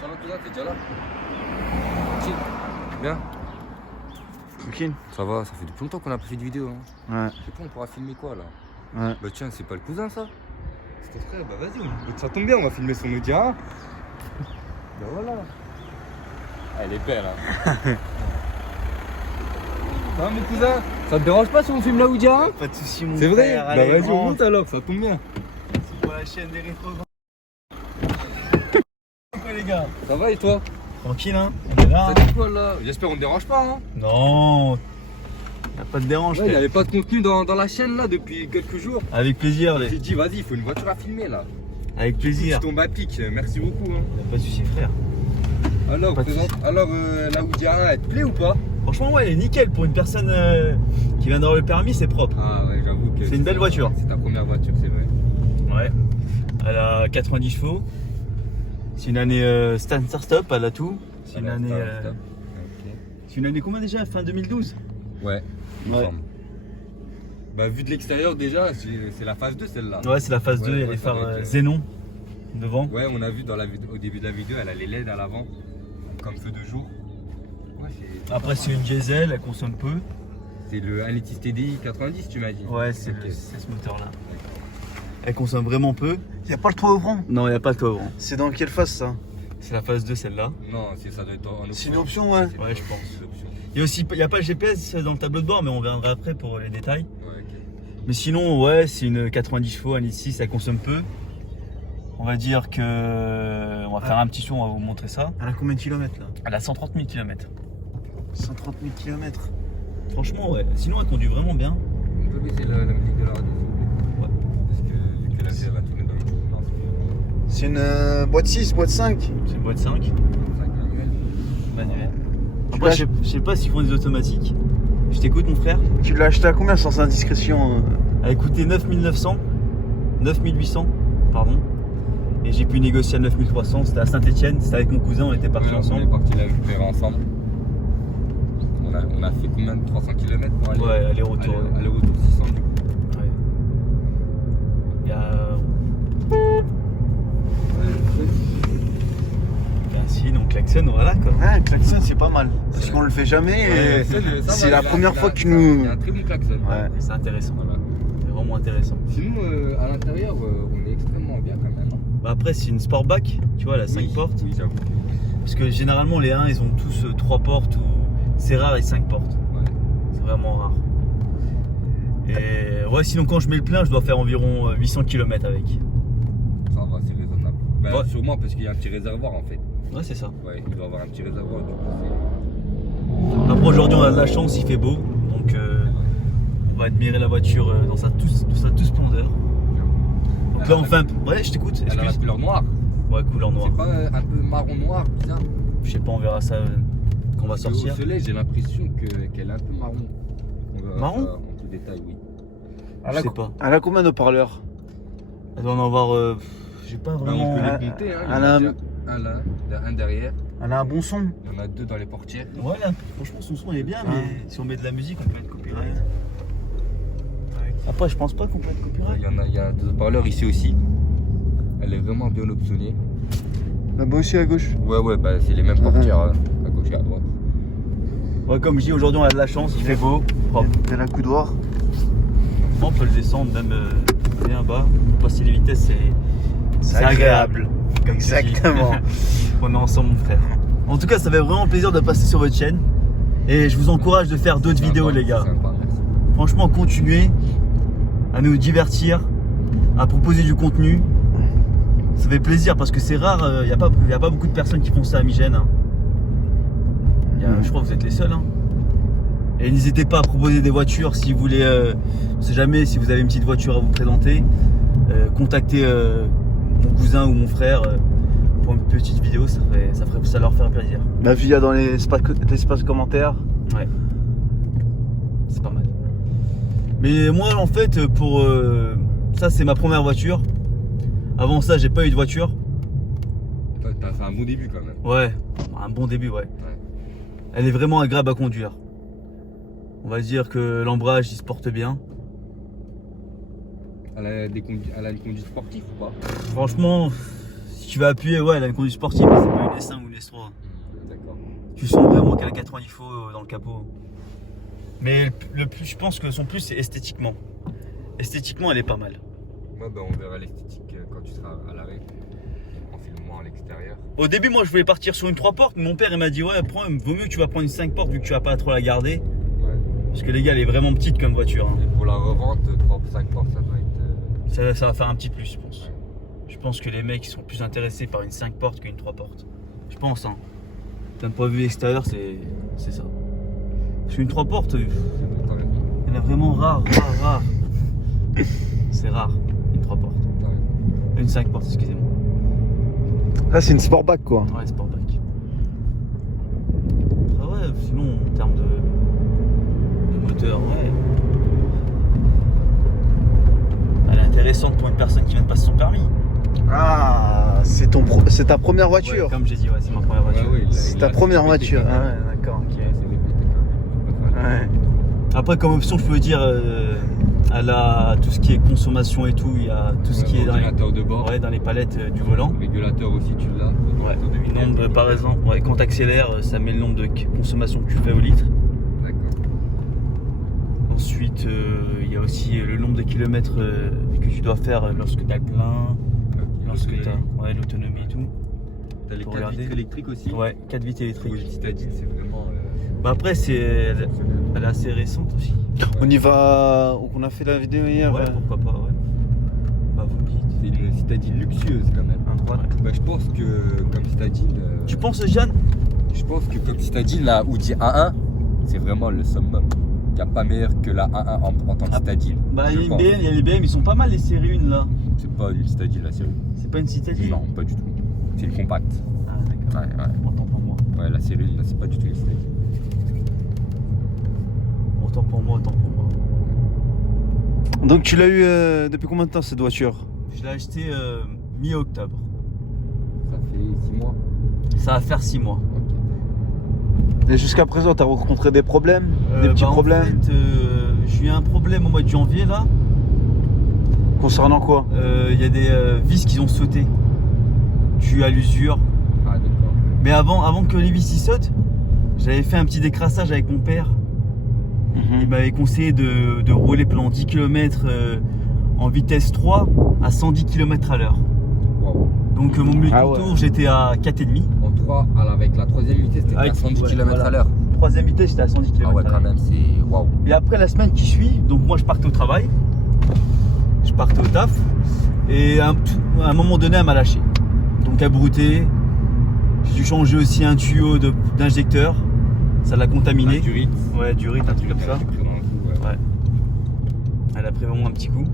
Ça va, cousin, t'es déjà là? Tranquille. Bien. Tranquille. Ça va, ça fait depuis longtemps qu'on a pas fait de vidéo. Hein. Ouais. Je sais pas, on pourra filmer quoi là? Ouais. Bah tiens, c'est pas le cousin ça? C'est ton frère, bah vas-y, ça tombe bien, on va filmer son Audi 1. Bah voilà. Ah, elle est belle hein. Ça va mon cousin? Ça te dérange pas si on filme la Audi 1? Pas de soucis, mon C'est vrai? frère. Bah allez, vas-y, on rentre. monte alors, ça tombe bien. C'est pour la chaîne des rétro. Quoi les gars? Ça va et toi? Tranquille hein? On est là. Ça dit quoi là? J'espère qu'on te dérange pas hein? Non. Y'a pas de dérange. Ouais, il n'y avait pas de contenu dans la chaîne là depuis quelques jours. Avec plaisir J'ai les. dit vas-y, il faut une voiture à filmer là. Avec Je plaisir. tombe à pic, merci beaucoup hein. Y'a pas de soucis frère. Alors, Pas de soucis. la Audi A1, elle te plaît ou pas? Franchement ouais elle est nickel pour une personne qui vient d'avoir le permis, c'est propre. Ah ouais, j'avoue que C'est une belle voiture. C'est ta première voiture, c'est vrai. Ouais. Elle a 90 chevaux. C'est une année start-stop, elle a tout. C'est une année. C'est une année combien déjà? Fin 2012? Ouais, il me Ouais. semble. Bah, vu de l'extérieur, déjà, c'est la phase 2 celle-là. Ouais, c'est la phase Ouais, 2, il y a ouais, les ça phares doit être, Xénon devant. Ouais, on a vu au début de la vidéo, elle a les LED à l'avant, comme feu de jour. Ouais, Après, c'est une diesel, elle consomme peu. c'est le 1 litre TDI 90, tu m'as dit. Ouais, c'est Ok. ce moteur-là. Elle consomme vraiment peu. Y'a pas le toit ouvrant. Non, il n'y a pas de toit ouvrant. C'est dans quelle phase ça? C'est la phase 2, celle-là. Non, ça doit être en option. C'est une option, ouais. C'est Ouais, je une pense. option. Il n'y a pas le GPS dans le tableau de bord, mais on viendra après pour les détails. Ouais, ok. Mais sinon, ouais, c'est une 90 chevaux, 1,6 litre, elle consomme peu. On va dire que. On va faire un petit tour, on va vous montrer ça. Elle a combien de kilomètres là? Elle a 130 000 km. 130 000 kilomètres. Franchement, ouais. Sinon, elle conduit vraiment bien. On peut baisser la musique de la radio, s'il vous plaît? Ouais. Parce que vu que la elle va tourner dans le non, C'est une boîte 6, boîte 5. C'est une boîte 5, c'est 5 manuel. manuelle. Tu Après, l'as- je sais pas s'ils font des automatiques. Je t'écoute, mon frère. Tu l'as acheté à combien sans indiscrétion? Elle a coûté 9900, 9800, pardon. Et j'ai pu négocier à 9300. C'était à Saint-Etienne, c'était avec mon cousin, on était partis On est ensemble. parti la récupérer ensemble. On a fait combien de 300 km pour aller? Ouais, aller-retour. Aller-retour 600 du coup. Ouais. Il y a. Merci, donc klaxon, voilà quoi. Ouais, le klaxon c'est pas mal. Parce qu'on le fait jamais et c'est la première fois que tu nous. Il y a un très bon klaxon. Ouais. C'est intéressant, Voilà. c'est vraiment intéressant. Sinon, à l'intérieur, on est extrêmement bien quand même. Hein. Bah après, c'est une Sportback, tu vois, elle a 5 Oui, portes. Oui, j'avoue. Parce que généralement, les 1 ils ont tous 3 portes ou. C'est rare les 5 portes. Ouais. C'est vraiment rare. Et ouais, sinon, quand je mets le plein, je dois faire environ 800 km avec. Ça va, c'est raisonnable. Bah, Ouais. sûrement parce qu'il y a un petit réservoir en fait. Ouais, c'est ça. Ouais, il doit avoir un petit réservoir du coup. Après, aujourd'hui, on a de la chance, il fait beau. Donc, on va admirer la voiture dans sa toute splendeur. Donc là, on fait un peu. Ouais, je t'écoute, Elle a la excuse. couleur noire. Ouais, couleur noire. C'est pas un peu marron noir, bizarre. Je sais pas, on verra ça quand on va Parce que sortir. Au soleil, j'ai l'impression qu'elle est un peu marron. On verra Marron ça en tout détail, oui. Je sais pas. Elle a combien de haut-parleurs? Elle doit en avoir. J'ai pas Bah, vraiment. on peut elle- les compter, hein. Il y en elle a a- déjà un là, un derrière. Elle a un bon son. Il y en a 2 dans les portières. Voilà, franchement, son son est bien, Ouais. mais si on met de la musique, on peut être copyright. Après, je pense pas qu'on peut être copyright. Il y a 2 haut-parleurs ici aussi. Elle est vraiment bien optionnée. Là-bas aussi à gauche. Ouais, bah c'est les mêmes portières hein, à gauche et à droite. Ouais, comme je dis, aujourd'hui, on a de la chance, il fait beau, propre. Il y a la coudoir. On peut le descendre même bien bas. Passer les vitesses, c'est agréable. Comme tu dis. Exactement. On est ensemble, mon frère. En tout cas, ça fait vraiment plaisir de passer sur votre chaîne. Et je vous encourage de faire d'autres vidéos, Sympa, les gars. sympa, merci. Franchement, continuez à nous divertir, à proposer du contenu. Ça fait plaisir parce que c'est rare, il n'y a pas beaucoup de personnes qui font ça à Migène. Hein. Je crois que vous êtes les seuls. Hein. Et n'hésitez pas à proposer des voitures si vous voulez, on sait jamais, si vous avez une petite voiture à vous présenter, contactez mon cousin ou mon frère pour une petite vidéo, ça leur ferait plaisir. La via dans l'espace commentaire. Ouais. C'est pas mal. Mais moi en fait pour ça c'est ma première voiture. Avant ça j'ai pas eu de voiture. T'as fait un bon début quand même. Ouais, un bon début ouais. Elle est vraiment agréable à conduire. On va dire que l'embrayage il se porte bien. Elle a une conduite sportive ou pas? Franchement, si tu vas appuyer, ouais elle a une conduite sportive, mais c'est pas une S1 ou une S3. D'accord. Tu sens vraiment qu'elle a 90 chevaux dans le capot. Mais le plus, je pense que son plus, c'est esthétiquement. Esthétiquement, elle est pas mal. Ouais, bah on verra l'esthétique quand tu seras à l'arrêt. En filmant à l'extérieur. Au début, moi, je voulais partir sur une 3 portes. Mon père, il m'a dit, ouais, vaut mieux que tu vas prendre une 5 portes vu que tu vas pas trop la garder. Ouais. Parce que les gars, elle est vraiment petite comme voiture. Hein. Et pour la revente, 3-5 portes, ça doit être. Ça va faire un petit plus, je pense. Je pense que les mecs sont plus intéressés par une 5 portes qu'une 3 portes. Je pense, hein. D'un point de vue extérieur, c'est ça. Parce qu'une 3 portes, elle est vraiment rare. C'est rare, une 3 portes. Une 5 portes, excusez-moi. Là, c'est une sportback quoi. Ouais, Sportback. Après, ouais, sinon, en termes de moteur, ouais. Elle est intéressante pour une personne qui vient de passer son permis. Ah, c'est ta première voiture. Ouais, comme j'ai dit, ouais, c'est ma première voiture. C'est ta première voiture. Ah ouais, d'accord, ok. Ouais. Après, comme option, je peux dire, elle a tout ce qui est consommation et tout. Il y a tout ce qui est dans de bord. dans les palettes du volant. Le régulateur aussi, tu l'as. Ouais, le nombre, par exemple, ouais, quand tu accélères, ça met le nombre de consommation que tu fais au litre. D'accord. Ensuite, il y a aussi le nombre de kilomètres que tu dois faire lorsque tu as le plein, lorsque tu as l'autonomie et tout. T'as les Faut 4 regarder. vitres électriques aussi. Ouais, 4 vitres électriques. Oui, citadine, c'est vraiment. Bah après, elle est assez récente aussi. On y va. On a fait la vidéo hier. Ouais, pourquoi pas, ouais. Bah vous me dites. C'est une citadine luxueuse quand même. Un droit. Bah, je pense que comme citadine. Tu penses, Jeanne? Je pense que comme citadine, la Audi A1, c'est vraiment le summum. Il n'y a pas meilleur que la A1 en tant que citadine. Bah je il y pense. a les BM, ils sont pas mal les séries 1 là. C'est pas une citadine la série. C'est pas une citadine? Non, pas du tout. C'est une compacte. Ah d'accord. Ouais. Autant pour moi. Ouais, la série 1, là, c'est pas du tout une citadine. Autant pour moi. Donc tu l'as eu depuis combien de temps cette voiture? Je l'ai acheté mi-octobre. Ça fait 6 mois. Ça va faire 6 mois. Ok. Et jusqu'à présent, t'as rencontré des problèmes? Des petits problèmes? En fait, j'ai eu un problème au mois de janvier là. Concernant quoi? Il y a des vis qui ont sauté. Dû à l'usure. Ah, d'accord. Mais avant que les vis y sautent, j'avais fait un petit décrassage avec mon père. Il m'avait conseillé de rouler pendant 10 km en vitesse 3 à 110 km à l'heure. Wow. Donc mon but Ah de ouais. tour, j'étais à 4,5. En 3, avec la troisième vitesse, t'étais à 110 km à l'heure. Troisième vitesse, j'étais à 110 km Ah ouais, à l'heure. quand même, c'est waouh. Et après la semaine qui suit, donc moi je partais au travail, je partais au taf, et à un moment donné elle m'a lâché. Donc elle broutait, j'ai dû changer aussi un tuyau d'injecteur, ça l'a contaminé. Du rythme. Ouais, du rythme, un truc comme ça. Ouais. Elle a pris vraiment un petit coup.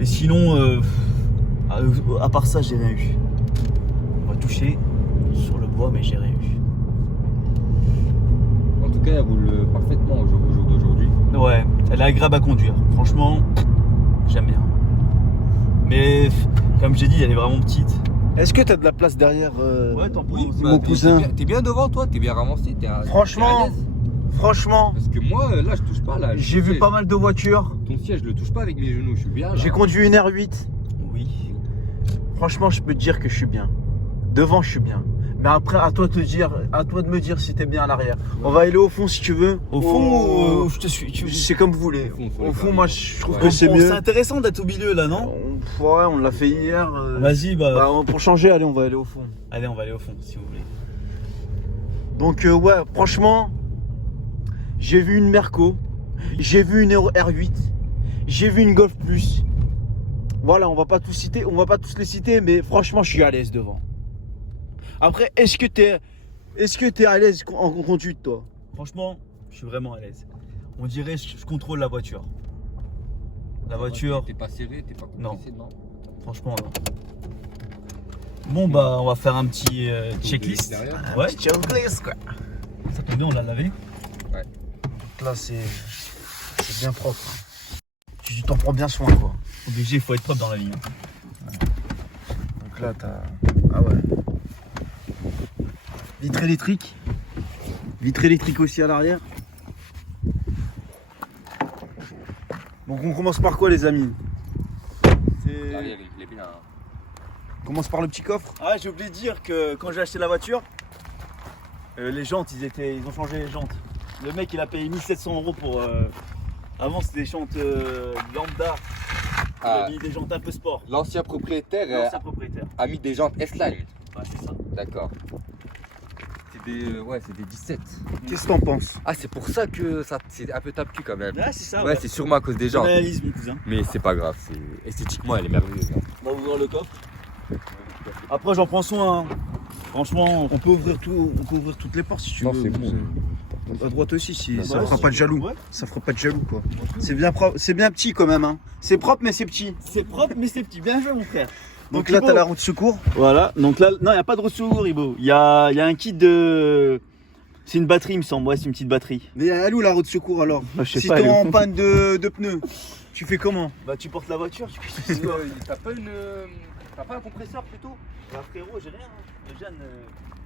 Et sinon, à part ça, j'ai rien eu. On va toucher sur le bois, mais j'ai rien eu. En tout cas, elle roule parfaitement au jour d'aujourd'hui. Ouais, elle est agréable à conduire. Franchement, j'aime bien. Mais comme j'ai dit, elle est vraiment petite. Est-ce que t'as de la place derrière Ouais, tant pis. Oui, mon cousin. T'es bien devant, toi, t'es bien ramassé. Franchement, franchement, Parce que moi, là, je touche pas. Là, j'ai vu pas mal de voitures. Ton siège, je le touche pas avec mes genoux, je suis bien. Là. J'ai conduit une R8. Oui. Franchement, je peux te dire que je suis bien. Devant, je suis bien. Mais après, à toi de me dire si t'es bien à l'arrière. On va aller au fond si tu veux. Au fond, je te suis. C'est comme vous voulez. Au fond, Moi, je trouve Ouais. que c'est mieux. C'est intéressant d'être au milieu là, non? Ouais, on l'a fait hier. Vas-y, bah. Pour changer, allez, on va aller au fond. Allez, on va aller au fond si vous voulez. Donc, ouais, franchement, j'ai vu une Merco, j'ai vu une R8, j'ai vu une Golf Plus. Voilà, on va pas tous les citer, mais franchement, je suis à l'aise devant. Après, est-ce que t'es à l'aise en conduite, toi? Franchement, je suis vraiment à l'aise. On dirait que je contrôle la voiture. La voiture, T'es pas serré, t'es pas compressé, non. franchement, non. Bon, bah, on va faire un petit checklist. l'extérieur. Ouais, Checklist, quoi. ça tombe bien, on l'a lavé. Donc là, c'est bien propre. Tu t'en prends bien soin, quoi. Obligé, il faut être propre dans la vie. Hein. Donc là, t'as... Ah ouais. Vitre électrique. Vitre électrique aussi à l'arrière. Donc on commence par quoi, les amis? L'arrière, il est bien. Hein. Commence par le petit coffre. Ah, j'ai oublié de dire que quand j'ai acheté la voiture, les jantes, ils ont changé les jantes. Le mec, il a payé 1700 € pour. Avant, c'était des jantes lambda. Il a mis des jantes un peu sport. L'ancien propriétaire L'ancien propriétaire. a mis des jantes S-Line. Ouais, c'est ça. D'accord. C'est des 17. Qu'est-ce que t'en penses? Ah, c'est pour ça que ça c'est un peu tape-cul quand même. Ouais, c'est ça. Ouais, c'est sûrement à cause des jantes. Réalise, mon cousin. Mais c'est pas grave, esthétiquement elle est merveilleuse. Hein. On va ouvrir le coffre. Après, j'en prends soin. Hein. Franchement, On peut ouvrir toutes les portes si tu Non, veux. c'est bon. À droite aussi, si Ouais, ça fera pas de jaloux. Ouais. Ça fera pas de jaloux quoi. C'est bien propre, c'est bien petit quand même. Hein. C'est propre mais c'est petit. c'est propre, mais c'est petit. Bien joué, mon frère. Donc là, Ibo, t'as la roue de secours. Voilà. Donc là, non, il n'y a pas de roue de secours, Ibo. Il y a un kit de. C'est une batterie, il me semble. Ouais, c'est une petite batterie. Mais elle est où la roue de secours alors? Bah, je sais Si pas. t'es elle est où en panne de pneus, tu fais comment? Bah, tu portes la voiture. T'as pas un compresseur plutôt? Bah, frérot, j'ai rien. Le jeune.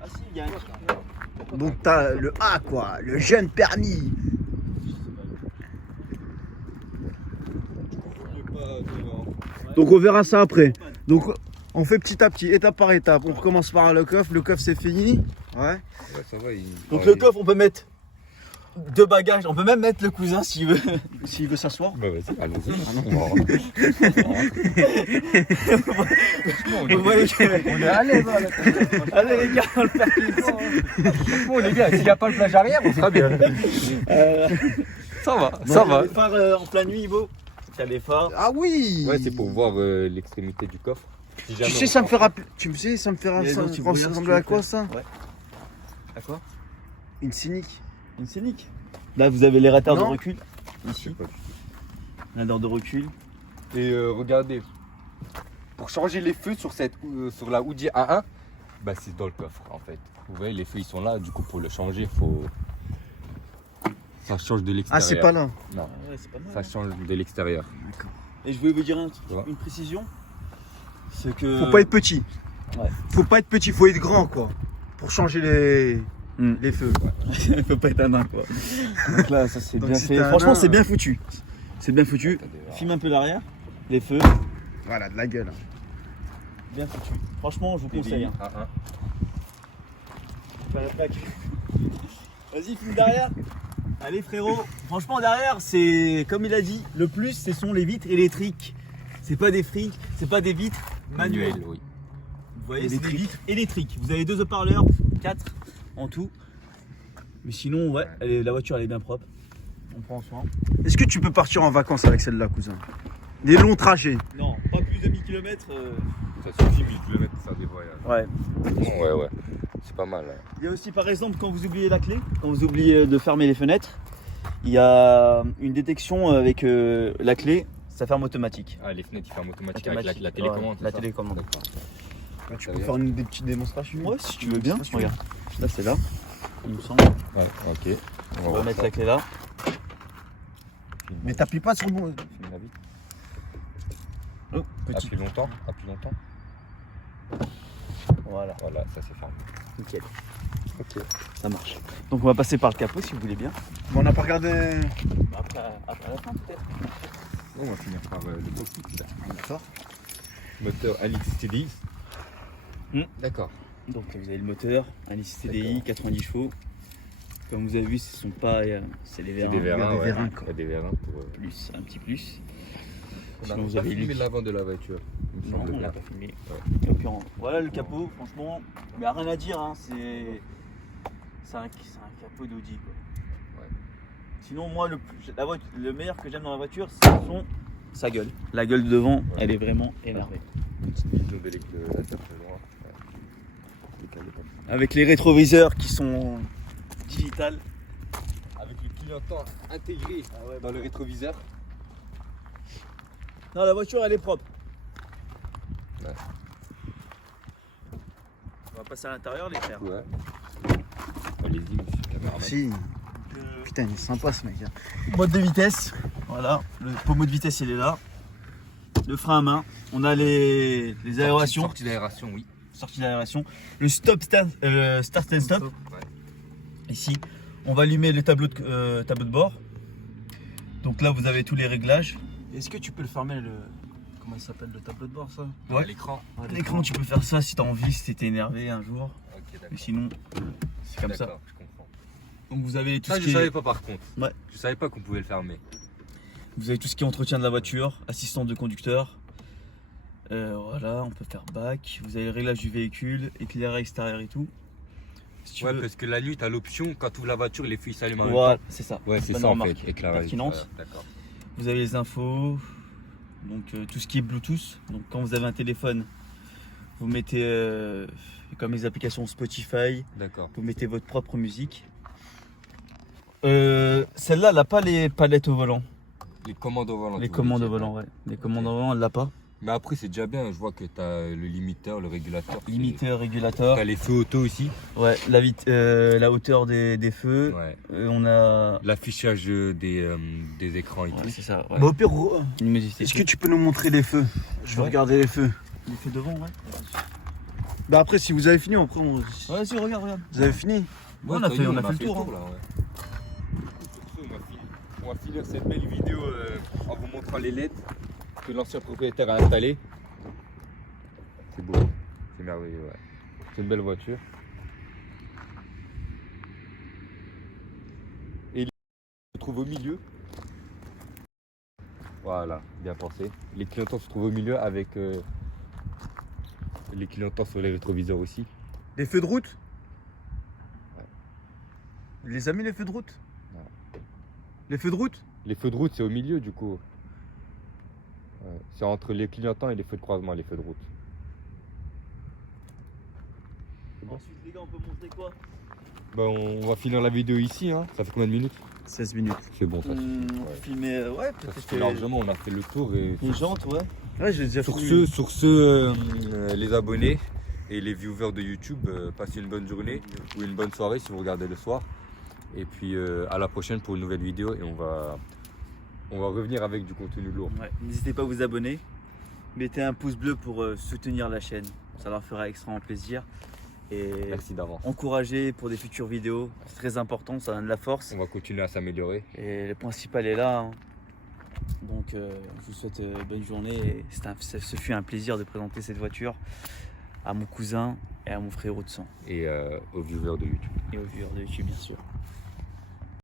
Ah, si, il y a un kit. Donc t'as le A quoi, le jeune permis. Donc on verra ça après. Donc on fait petit à petit, étape par étape. On recommence par le coffre c'est fini. Ouais. Ouais, ça va. Donc, le coffre, on peut mettre 2 bagages. On peut même mettre le cousin s'il veut. S'il veut s'asseoir. Bah vas-y, allons-y. On est à l'aise. Allez, les gars, on le fait. Bon les gars, s'il n'y a pas le plage arrière, on sera bien. Ça va, ça va. Les phares en pleine nuit, Ibo. T'as les phares. Ah oui. Ouais, c'est pour voir l'extrémité du coffre. Si Tu jamais sais, on ça me prend- fait rappeler. Tu me sais, ça me fait Il y a les rappeler. anti-brouillards, Ça si ressemble tu à veux quoi faire. ça? Ouais. À quoi? Une Scénic. Une scénique. Là, vous avez les radars de Non. recul. Je sais Ici. pas. Radar de recul. Et regardez, pour changer les feux sur la Audi A1, bah c'est dans le coffre en fait. Vous voyez, les feux ils sont là, du coup pour le changer, ça change de l'extérieur. Ah, c'est pas là. Non, Ouais, c'est pas mal. ça change de l'extérieur. Et je voulais vous dire Ouais. une précision. C'est que. Faut pas être petit. Ouais. Faut pas être petit, faut être grand quoi. Pour changer les Les feux. Il faut pas être un nain, quoi. Donc là, ça c'est Donc bien si fait. t'es un Franchement, nain, c'est bien foutu. C'est bien foutu. Attendez, voir. Filme un peu l'arrière. Les feux. Voilà, de la gueule. Bien foutu. Franchement, je vous conseille. TDI Hein. A1. Faire la plaque. Vas-y, filme derrière. Allez, frérot. Franchement, derrière, c'est comme il a dit, le plus, ce sont les vitres électriques. C'est pas des frics, c'est pas des vitres manuelles. oui. Vous voyez, c'est des Électrique. vitres électriques. Vous avez 2 haut-parleurs, 4 en tout. Mais sinon, ouais, la voiture, elle est bien propre. On prend soin. Est-ce que tu peux partir en vacances avec celle-là, cousin? Des longs trajets. Non, pas plus de 1000 km. Ça suffit 1000 km pour faire des voyages. Ouais. Ouais. C'est pas mal. Hein. Il y a aussi, par exemple, quand vous oubliez la clé, quand vous oubliez de fermer les fenêtres, il y a une détection avec la clé, ça ferme automatique. Ah, les fenêtres ils ferment automatiquement Automatique. avec la télécommande. Ouais, la c'est ça télécommande. D'accord. Bah, tu peux faire des petites démonstrations. Ouais, si tu veux bien. Démonstration. Regarde, là c'est là, il me semble. Ouais, ok. On va mettre la clé là. Mais t'appuies pas sur le bon. Filme la vitre. Oh, petit. Appuie longtemps. Voilà, Voilà, ça c'est fermé. nickel. Ok. Ça marche. Donc on va passer par le capot si vous voulez bien. Bon, on n'a pas regardé. Après la fin peut-être. On va finir par le cockpit. Là. D'accord. Moteur Alix TDI. D'accord. Donc vous avez le moteur, un TDI, 90 chevaux. Comme vous avez vu, ce sont pas, c'est les C'est vérins. des vérins, des ouais. vérins, quoi. Il y a des vérins pour. Plus, un petit plus. On Sinon, a vous pas avez filmé lui. l'avant de la voiture. Il me Non, semble on bien. l'a pas filmé. Et puis, voilà le capot, franchement, mais rien à dire, hein, c'est un capot d'Audi quoi. Ouais. Sinon moi le meilleur que j'aime dans la voiture c'est sa gueule. La gueule de devant, elle est vraiment énervée. Une petite vision de l'éclairage droit. Ouais. Décalé comme ça. Avec les rétroviseurs qui sont digitales. Avec le clignotant intégré dans le rétroviseur. Non, la voiture elle est propre. Ouais. On va passer à l'intérieur les frères. Ouais. Allez-y, monsieur le caméraman. Si. Putain, il est sympa ce mec. Mode de vitesse, voilà, le pommeau de vitesse il est là. Le frein à main, on a les aérations, Sortie d'aération, oui. sortie d'aération. Le start and stop, Ouais. ici. On va allumer le tableau de bord. Donc là vous avez tous les réglages. Est-ce que tu peux le fermer comment il s'appelle le tableau de bord ça? Ouais. L'écran. L'écran, tu peux faire ça si t'as envie, si t'es énervé un jour. Ok, d'accord. Mais sinon, c'est comme ça. D'accord, je comprends. Donc vous avez tout Ça, ce je qui savais est... pas par contre. Ouais. Je savais pas qu'on pouvait le fermer. Vous avez tout ce qui est entretien de la voiture, assistance de conducteur. Voilà, on peut faire bac. Vous avez le réglage du véhicule, éclairage extérieur et tout. Si tu Ouais, veux. parce que la nuit, t'as l'option, quand tu ouvres la voiture, les feux ils s'allument en même Voilà, temps. c'est ça. Ouais, c'est Bonne ça en remarque. fait, éclairage. Pertinente. D'accord. Vous avez les infos, donc tout ce qui est Bluetooth. Donc quand vous avez un téléphone, vous mettez comme les applications Spotify, D'accord. vous mettez votre propre musique. Celle-là, elle n'a pas les palettes au volant. Les commandes au volant. Les tu commandes voulais au dire. volant, ouais. Les commandes au volant, elle l'a pas. Mais après, c'est déjà bien. Je vois que t'as le limiteur, le régulateur. Limiteur, régulateur. T'as les feux auto aussi. Ouais, la hauteur des feux. Ouais. On a. L'affichage des écrans et Ouais, tout. c'est ça. Ouais. Bah, au pire, Luminosité. est-ce que tu peux nous montrer les feux? Je veux Ouais. regarder les feux. Les feux devant, ouais. Bah après, si vous avez fini, après, Ouais, si, regarde. vous avez fini? Ouais, on a fait le tour, hein. là, ouais. Sur ce, on va finir cette belle vidéo en vous montrant les LED que l'ancien propriétaire a installées. C'est beau, c'est merveilleux, ouais. C'est une belle voiture. Et il se trouve au milieu. Voilà, bien pensé. Les clignotants se trouvent au milieu avec les clignotants sur les rétroviseurs aussi. Les feux de route? Ouais. Il les a mis les feux de route? Non. Les feux de route? Les feux de route, c'est au milieu du coup. Ouais, c'est entre les clignotants et les feux de croisement, les feux de route. Ensuite, les gars, on peut montrer quoi? Bah, on va finir la vidéo ici, hein. Ça fait combien de minutes? 16 minutes. C'est bon, ça. On Ouais. peut filmer, ouais, Ça peut-être suffit largement, on a fait le tour. Et les jantes, ouais. Ouais, j'ai déjà sur filmé. les abonnés et les viewers de YouTube, passez une bonne journée ou une bonne soirée si vous regardez le soir. Et puis à la prochaine pour une nouvelle vidéo et on va revenir avec du contenu lourd. Ouais. N'hésitez pas à vous abonner. Mettez un pouce bleu pour soutenir la chaîne. Ça leur fera extrêmement plaisir. Et Merci d'avance. encourager pour des futures vidéos. C'est très important, ça donne de la force. On va continuer à s'améliorer. Et le principal est là. Hein. Donc je vous souhaite bonne journée. Et ce fut un plaisir de présenter cette voiture à mon cousin et à mon frérot de sang. Et aux viewers de YouTube. Et aux viewers de YouTube bien sûr.